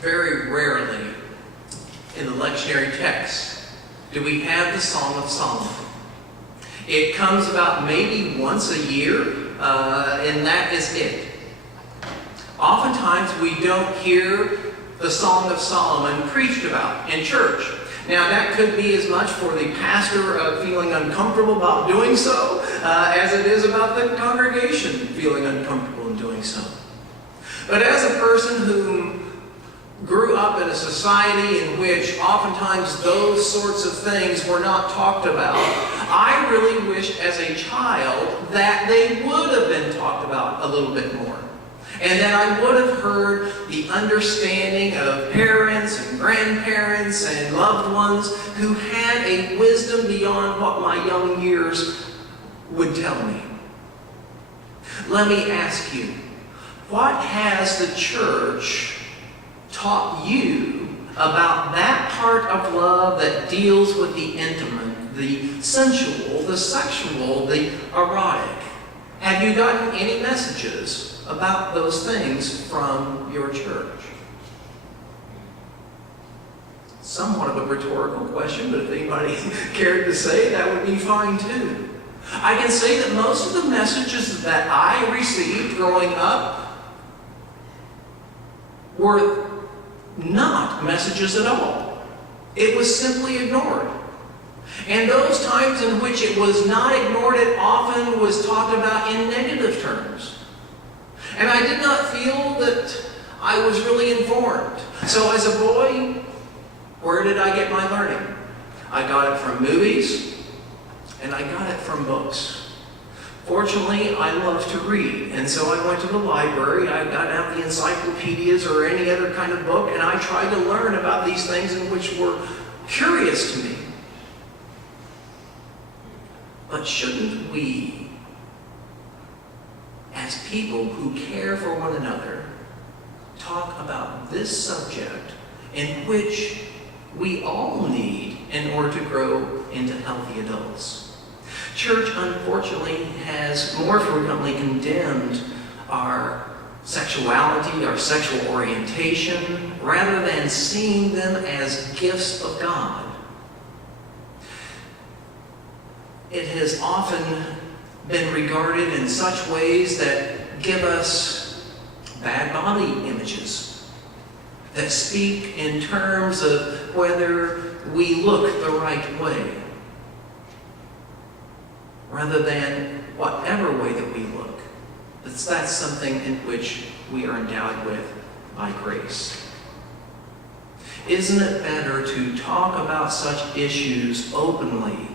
Very rarely in the lectionary text do we have the Song of Solomon. It comes about maybe once a year, and that is it. Oftentimes we don't hear the Song of Solomon preached about in church. Now that could be as much for the pastor feeling uncomfortable about doing so, as it is about the congregation feeling uncomfortable in doing so. But as a person who grew up in a society in which oftentimes those sorts of things were not talked about, I really wished as a child that they would have been talked about a little bit more. And that I would have heard the understanding of parents and grandparents and loved ones who had a wisdom beyond what my young years would tell me. Let me ask you, what has the church taught you about that part of love that deals with the intimate, the sensual, the sexual, the erotic? Have you gotten any messages about those things from your church? Somewhat of a rhetorical question, but if anybody cared to say, that would be fine too. I can say that most of the messages that I received growing up were not messages at all. It was simply ignored. And those times in which it was not ignored, it often was talked about in negative terms. And I did not feel that I was really informed. So as a boy, where did I get my learning? I got it from movies, and I got it from books. Fortunately, I love to read, and so I went to the library. I got out the encyclopedias or any other kind of book, and I tried to learn about these things in which were curious to me. But shouldn't we, as people who care for one another, talk about this subject in which we all need in order to grow into healthy adults? Church, unfortunately, has more frequently condemned our sexuality, our sexual orientation, rather than seeing them as gifts of God. It has often been regarded in such ways that give us bad body images, that speak in terms of whether we look the right way, rather than whatever way that we look. That's something in which we are endowed with by grace. Isn't it better to talk about such issues openly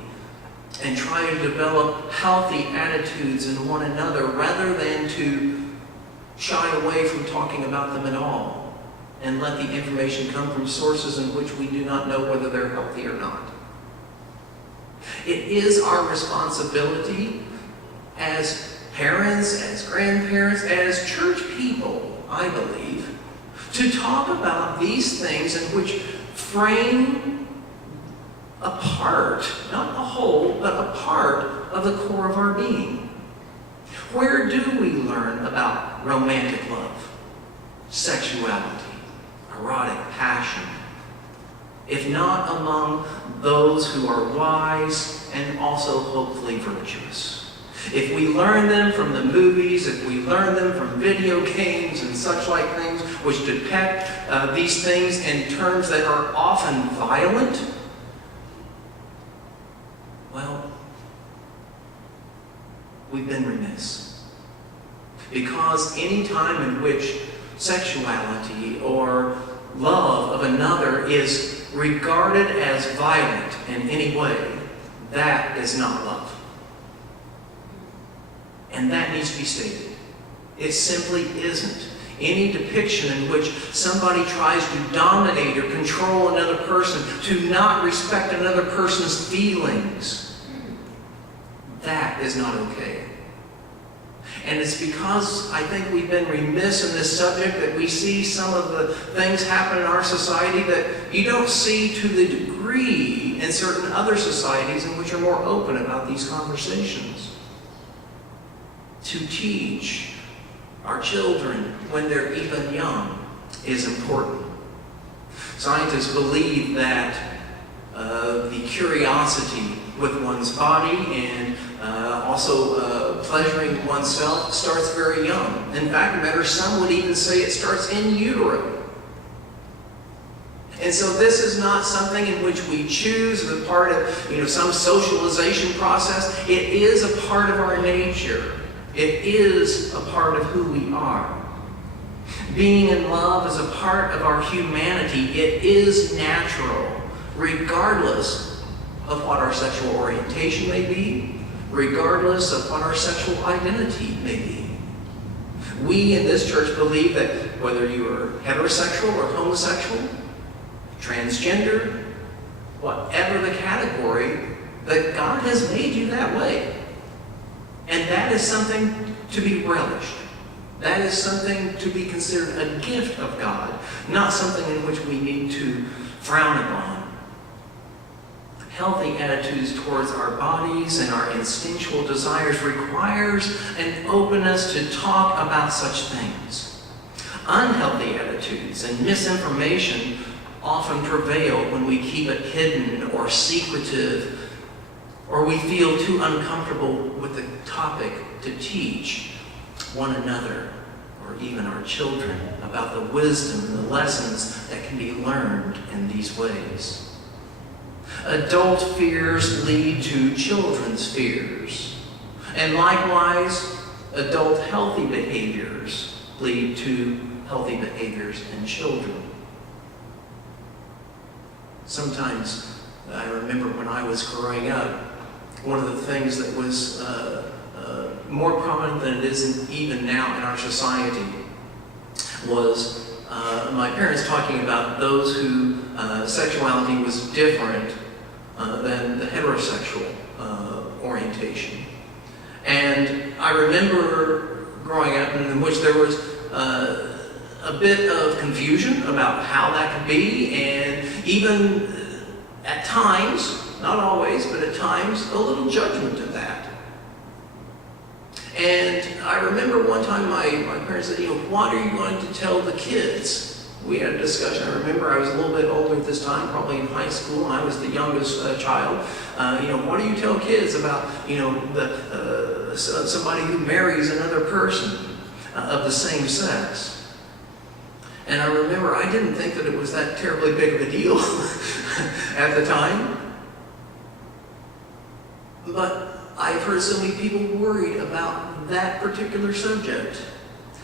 and try to develop healthy attitudes in one another rather than to shy away from talking about them at all and let the information come from sources in which we do not know whether they're healthy or not? It is our responsibility as parents, as grandparents, as church people, I believe, to talk about these things in which frame a part, not a whole, but a part of the core of our being. Where do we learn about romantic love, sexuality, erotic passion, if not among those who are wise and also hopefully virtuous? If we learn them from the movies, if we learn them from video games and such like things which depict these things in terms that are often violent, well, we've been remiss. Because any time in which sexuality or love of another is regarded as violent in any way, that is not love. And that needs to be stated. It simply isn't. Any depiction in which somebody tries to dominate or control another person, to not respect another person's feelings, that is not okay. And it's because I think we've been remiss in this subject that we see some of the things happen in our society that you don't see to the degree in certain other societies in which are more open about these conversations. To teach our children when they're even young is important. Scientists believe that the curiosity with one's body and also pleasuring oneself starts very young. In fact, some would even say it starts in utero. And so this is not something in which we choose as a part of some socialization process. It is a part of our nature. It is a part of who we are. Being in love is a part of our humanity. It is natural, regardless of what our sexual orientation may be, regardless of what our sexual identity may be. We in this church believe that whether you are heterosexual or homosexual, transgender, whatever the category, that God has made you that way. And that is something to be relished. That is something to be considered a gift of God, not something in which we need to frown upon. Healthy attitudes towards our bodies and our instinctual desires requires an openness to talk about such things. Unhealthy attitudes and misinformation often prevail when we keep it hidden or secretive, or we feel too uncomfortable with the topic to teach one another or even our children about the wisdom and the lessons that can be learned in these ways. Adult fears lead to children's fears, and likewise, adult healthy behaviors lead to healthy behaviors in children. Sometimes, I remember when I was growing up, one of the things that was more prominent than it is even now in our society was my parents talking about those who sexuality was different than the heterosexual orientation. And I remember growing up in which there was a bit of confusion about how that could be, and even at times, not always, but at times, a little judgment of that. And I remember one time my parents said, what are you going to tell the kids? We had a discussion. I remember I was a little bit older at this time, probably in high school, and I was the youngest child. What do you tell kids about, somebody who marries another person of the same sex? And I remember I didn't think that it was that terribly big of a deal at the time. But I've heard so many people worried about that particular subject.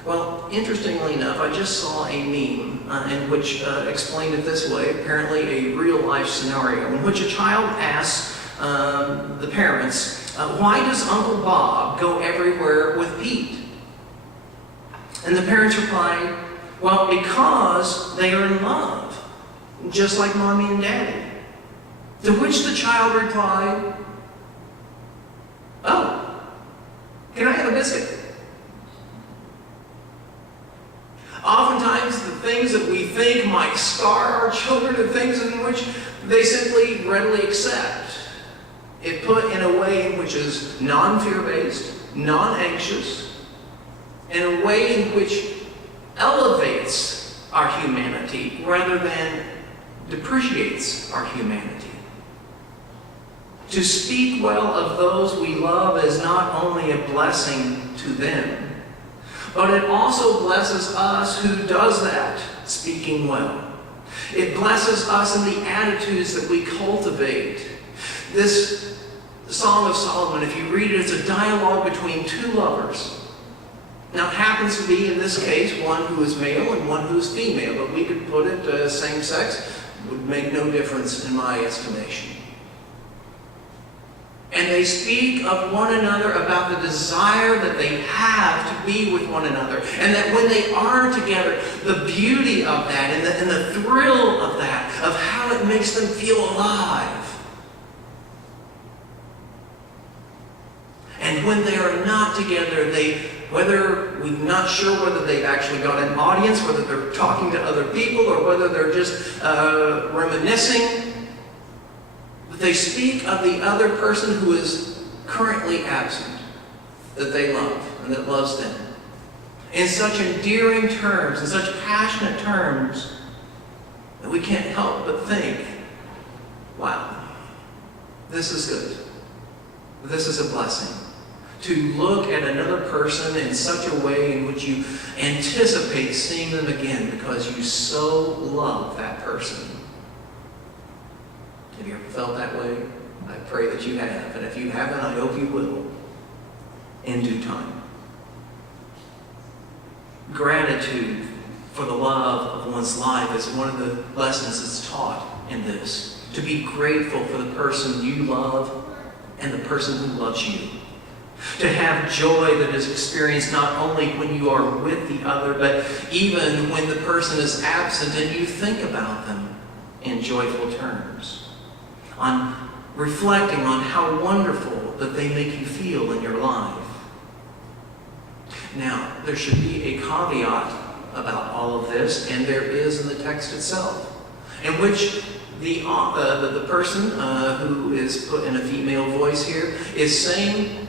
Well, interestingly enough, I just saw a meme in which explained it this way, apparently a real-life scenario, in which a child asks the parents, why does Uncle Bob go everywhere with Pete? And the parents reply, well, because they are in love, just like Mommy and Daddy. To which the child replied, oh, can I have a biscuit? Oftentimes, the things that we think might scar our children are things in which they simply readily accept. If put in a way which is non-fear-based, non-anxious, in a way in which elevates our humanity rather than depreciates our humanity. To speak well of those we love is not only a blessing to them, but it also blesses us who does that, speaking well. It blesses us in the attitudes that we cultivate. This Song of Solomon, if you read it, it's a dialogue between two lovers. Now, it happens to be, in this case, one who is male and one who is female, but we could put it same sex. It would make no difference in my estimation. And they speak of one another about the desire that they have to be with one another. And that when they are together, the beauty of that and the thrill of that, of how it makes them feel alive. And when they are not together, whether we're not sure whether they've actually got an audience, whether they're talking to other people, or whether they're just reminiscing, they speak of the other person who is currently absent, that they love and that loves them, in such endearing terms, in such passionate terms, And we can't help but think, wow, this is good. This is a blessing. To look at another person in such a way in which you anticipate seeing them again because you so love that person. Have you ever felt that way? I pray that you have. And if you haven't, I hope you will in due time. Gratitude for the love of one's life is one of the lessons that's taught in this. To be grateful for the person you love and the person who loves you. To have joy that is experienced not only when you are with the other, but even when the person is absent and you think about them in joyful terms. On reflecting on how wonderful that they make you feel in your life. Now, there should be a caveat about all of this, and there is in the text itself, in which the person who is put in a female voice here is saying,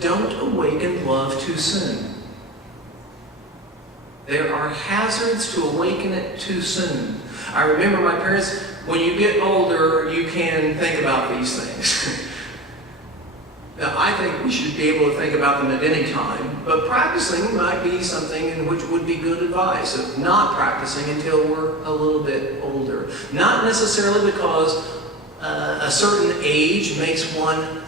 don't awaken love too soon. There are hazards to awaken it too soon. I remember my parents, when you get older, you can think about these things. Now, I think we should be able to think about them at any time, but practicing might be something in which would be good advice of not practicing until we're a little bit older. Not necessarily because a certain age makes one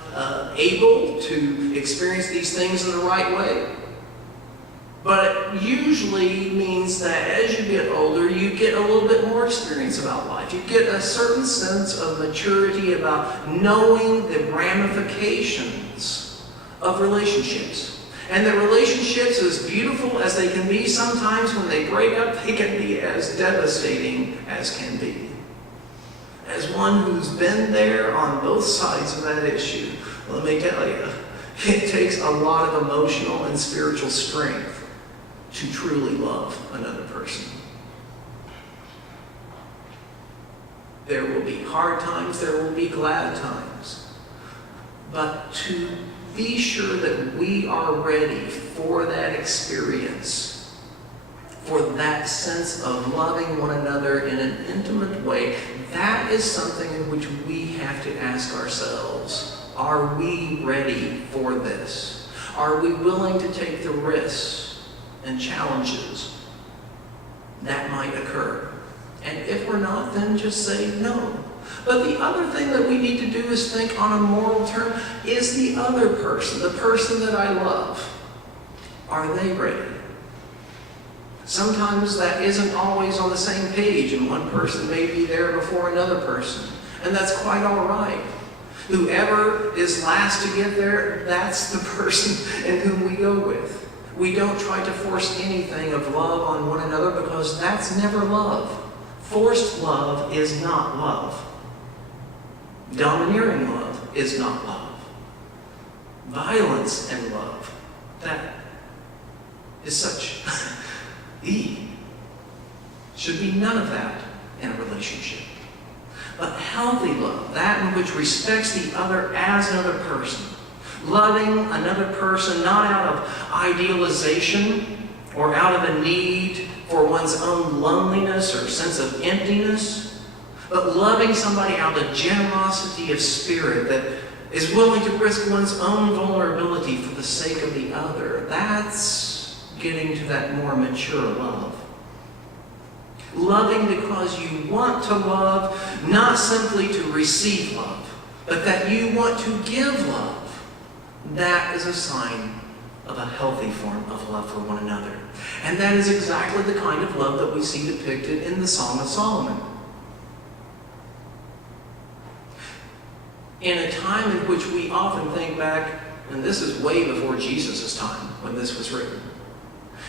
able to experience these things in the right way. But it usually means that as you get older, you get a little bit more experience about life. You get a certain sense of maturity about knowing the ramifications of relationships. And the relationships, as beautiful as they can be, sometimes when they break up, they can be as devastating as can be. As one who's been there on both sides of that issue, let me tell you, it takes a lot of emotional and spiritual strength to truly love another person. There will be hard times, there will be glad times. But to be sure that we are ready for that experience, for that sense of loving one another in an intimate way, that is something in which we have to ask ourselves. Are we ready for this? Are we willing to take the risks and challenges that might occur? And if we're not, then just say no. But the other thing that we need to do is think on a moral term. Is the other person, the person that I love, are they ready? Sometimes that isn't always on the same page, and one person may be there before another person. And that's quite all right. Whoever is last to get there, that's the person in whom we go with. We don't try to force anything of love on one another because that's never love. Forced love is not love. Domineering love is not love. Violence and love, that is such should be none of that in a relationship. But healthy love, that in which respects the other as another person, loving another person not out of idealization or out of a need for one's own loneliness or sense of emptiness, but loving somebody out of generosity of spirit that is willing to risk one's own vulnerability for the sake of the other. That's getting to that more mature love. Loving because you want to love, not simply to receive love, but that you want to give love. That is a sign of a healthy form of love for one another. And that is exactly the kind of love that we see depicted in the Song of Solomon. In a time in which we often think back, and this is way before Jesus' time when this was written,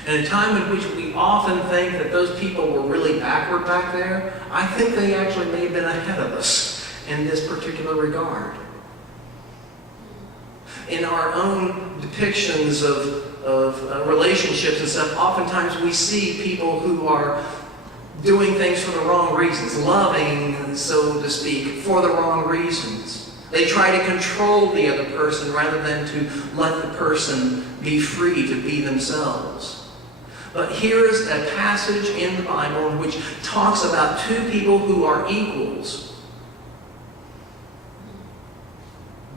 in a time in which we often think that those people were really backward back there, I think they actually may have been ahead of us in this particular regard. In our own depictions of relationships and stuff, oftentimes we see people who are doing things for the wrong reasons, loving, so to speak, for the wrong reasons. They try to control the other person rather than to let the person be free to be themselves. But here is a passage in the Bible in which talks about two people who are equals.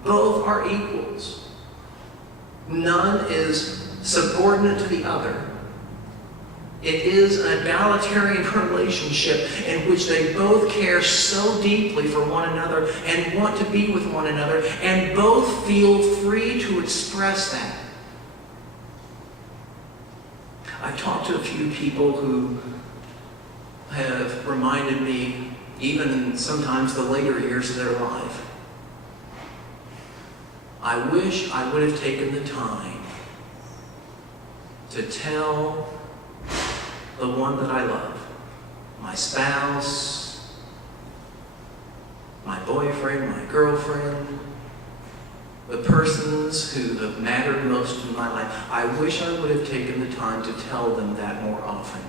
Both are equals. None is subordinate to the other. It is an egalitarian relationship in which they both care so deeply for one another and want to be with one another, and both feel free to express that. I've talked to a few people who have reminded me, even in sometimes the later years of their life, I wish I would have taken the time to tell the one that I love, my spouse, my boyfriend, my girlfriend, the persons who have mattered most in my life, I wish I would have taken the time to tell them that more often.